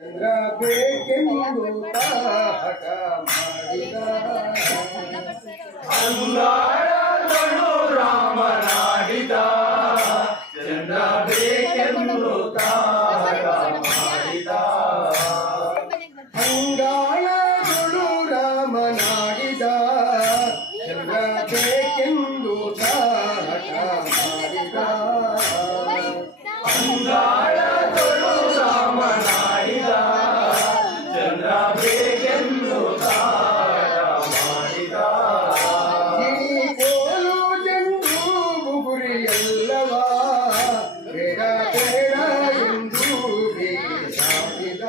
ಚಂದ್ರ ಬೇಕೆಂದು ಹಠ ಮಾಡಿದ ಅಂಗಾರಗಳು ರಾಮನಾಡಿದ ಚಂದ್ರ ಬೇಕೆಂದು ಹಠ ಮಾಡಿದ ಅಂಗಾಳಗಳು ರಾಮನಾಡಿದ ಚಂದ್ರ ಬೇಕೆಂದು ಹಠ ಮಾಡಿದ ಅಂಗಾರಗಳು ರಾಮನಾಡಿದ ಚಂದ್ರ ಬೇಕೆಂದು ಹಠ ಮಾಡಿದ ಕೋಲು ಜಂಡು ಬುಗುರಿಯಲ್ಲವ ಬೇಡ ಬೇಡ ಎಂದು ಬೇಡಿದ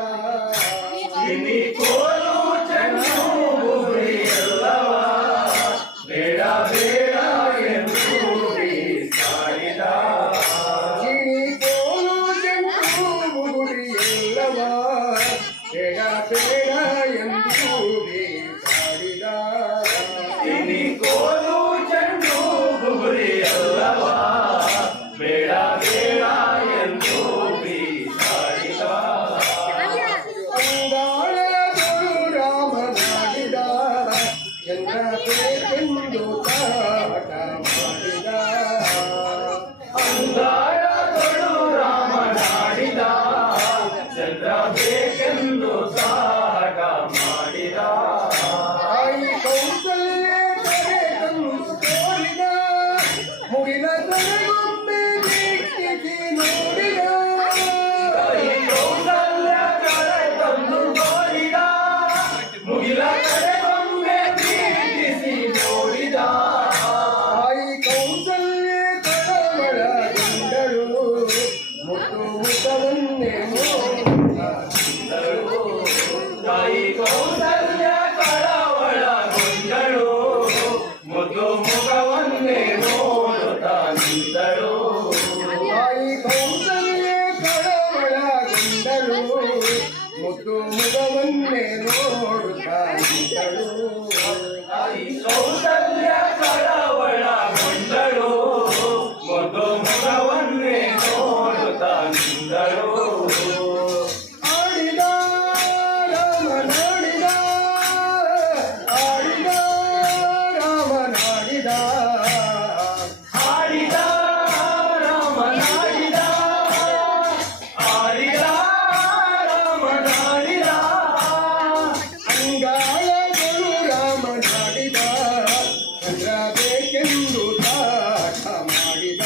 ಇನಿ ಕೋಲು ಚೆಂಡು ಬುಗುರಿಯಲ್ಲವ ಬೇಡ ಬೇಡ ಎಂದು ಬೀಸಾಡಿದ ಕೋಲು ಜಂಡು ಬುಗುರಿಯಲ್ಲವ ಬೇಡ ಬೇಡ ಎಂದು ಬೇಡಿದ ಇನಿ ಕೋಲು ಚೆಂಡು ಬುಗುರಿಯಲ್ಲವ ಬೇಡ ಬೇಡ ಎಂದು ಬೀಸಾಡಿದ ಅಂಗಾಳಗಳು ರಾಮನಾಡಿದ ಚಂದ್ರ ಬೇಕೆಂದು ಹಠ ಮಾಡಿದ ಅಂಗಾರಗಳು ರಾಮನಾಡಿದ ಚಂದ್ರ ಬೇಕೆಂದು ಹಠ ಮಾಡಿದ ತಾಯಿ ಕೌಸಲ್ಯ ಕರೆ ತಂದು ತೋರಿದ ಮುಗಿಲ ತಲೆಗೊಮ್ಮೆ ದಿಟ್ಟಿಸಿ ನೋಡಿದ ತಾಯಿ ಕೌಸಲ್ಯ ಕರೆ ತಂದು ತೋರಿದ ಮುಗಿಲ ಕರೆಗೊಮ್ಮೆ ಪ್ರೀತಿಸಿ ನೋಡಿದ ತಾಯಿ ಕೌಸಲ್ಯ ಕಳವಳಗೊಂಡಳು ಮುತ್ತು ಮುಖವನ್ನೇ ನೋಡಿದಳು. ತಾಯಿ ಕೌಸಲ್ಯ ಕಳವಳಗೊಂಡಳು ಮುದ್ದು ಮುಖವನ್ನೇ ನೋಡುತ್ತಾ ನಿಂತಳು ತಾಯಿ ಕೌಸಲ್ಯ ಕಳವಳಗೊಂಡಳು ಮುತ್ತು ಮುಖವನ್ನೇ ನೋಡುತ್ತಾ ನಿಂತಳು. ತಾಯಿ ಕೌಸಲ್ಯ ಕಳವಳಗೊಂಡಳು ಮುದ್ದು ಮುಖವನ್ನೇ ನೋಡುತ್ತಾ ನಿಂತಳು ಆಡಿದ ರಾಮನಾಡಿದ ಆಡಿದ ರಾಮನಾಡಿದ ಆಡಿದ ರಾಮನಾಡಿದ ಆಡಿದ ರಾಮನಾಡಿದ ಅಂಗಾಳಗಳು ರಾಮನಾಡಿದ ಚಂದ್ರ ಬೇಕೆಂದು ಹಠ ಮಾಡಿದ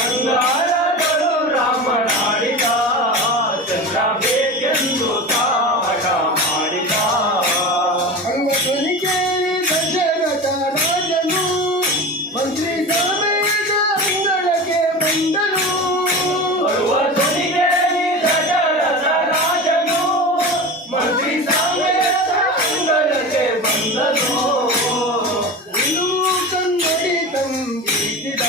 ಅಂಗಾರಗಳು ರಾಮನಾಡಿದ ಚಂದ್ರ ಬೇಕೆಂದು ಹಠ ಮಾಡಿದ ಅಂಗಧ್ವನಿ ಕೇಳಿ ದಶರಥ ರಾಜನು ಮಂತ್ರಿ ಸಮೇತ ಅಂಗಳಕ್ಕೆ ಬಂದನು ಬರುವ ಧ್ವನಿಗೆ ದಶರಥ ರಾಜನು ಮಂತ್ರಿ ಸಮೇತ ಅಂಗಳಕ್ಕೆ ಬಂದನು ಇನ್ನು ಕನ್ನಡಿ ತಂದಿಸಿದ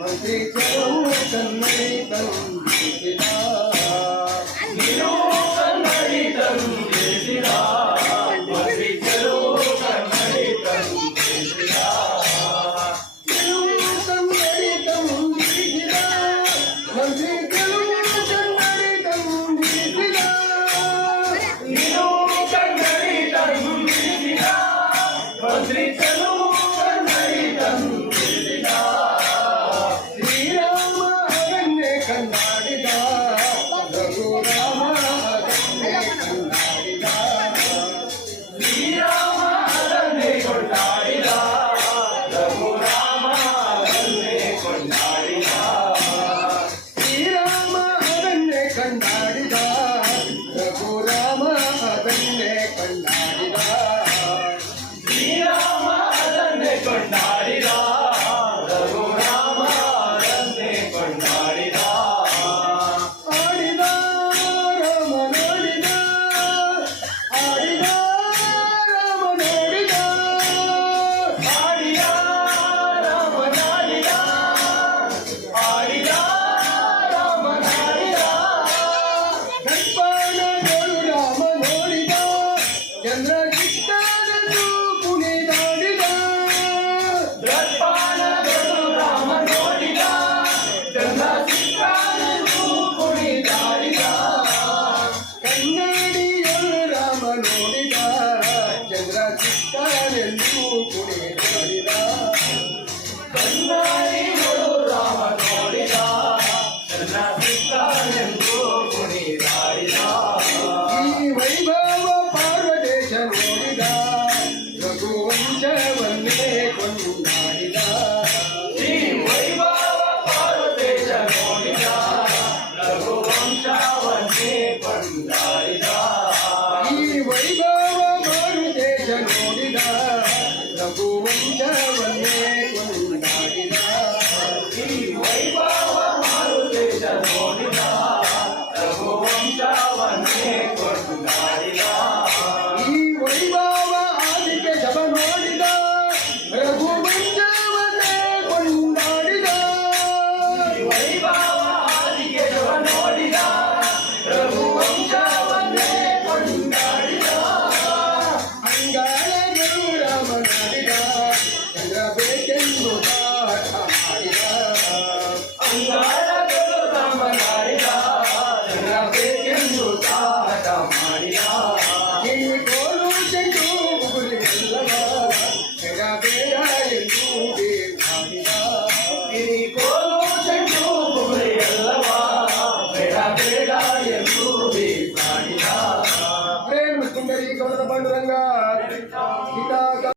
ಮಂತ್ರಿ ಕೆಲವು ಕನ್ನಡಿ ತಂದಿಸಿದ ನೀನು ಕನ್ನಡಿ ತಂದಿಸಿದ ಮಂತ್ರಿ ಕೆಲವು ಕನ್ನಡಿ ತಂದಿಸಿದ ಕೆಲವು ಕನ್ನಡಿ ತಂದಿಸಿದ ಮಂತ್ರಿ ಕೆಲವು ಕನ್ನಡಿ ತಂದಿಸಿದ ನೀನು ಕನ್ನಡಿ ತಂದಿಸಿದ ಮಂತ್ರಿ ಕೆಲವು ಕನ್ನಡಿ ತಂದಿಸಿದ ಶ್ರೀರಾಮ ಅದನ್ನೇ ಕನ್ನಡಿದ ರಘುರಾಮ ಅದನ್ನೇ ಕನ್ನಡಿದ ಶ್ರೀರಾಮ ಅದನ್ನೇ ಕೊಂಡಾಡಿದ ರಘುರಾಮ ಅದನ್ನೇ ಕೊಂಡಾಡಿದ ಶ್ರೀರಾಮ ಅದನ್ನೇ ಕಂಡಾಡಿದ ರಘುರಾಮ ಅದನ್ನೇ ಕಂಡಾಡಿದ ಶ್ರೀರಾಮ ಅದನ್ನೇ ಕೊಂಡಾಡಿದ ರಘುರಾಮ ಅದನ್ನೇ ಕೊಂಡಾಡಿದ ಆಡಿದ ರಾಮನಾಡಿದ ಆಡಿದ ರಾಮನಾಡಿದ ಆಡಿದ ರಾಮನಾಡಿದ ಆಡಿದ ರಾಮನಾಡಿದ ಕೊಂಡಾಡಿದ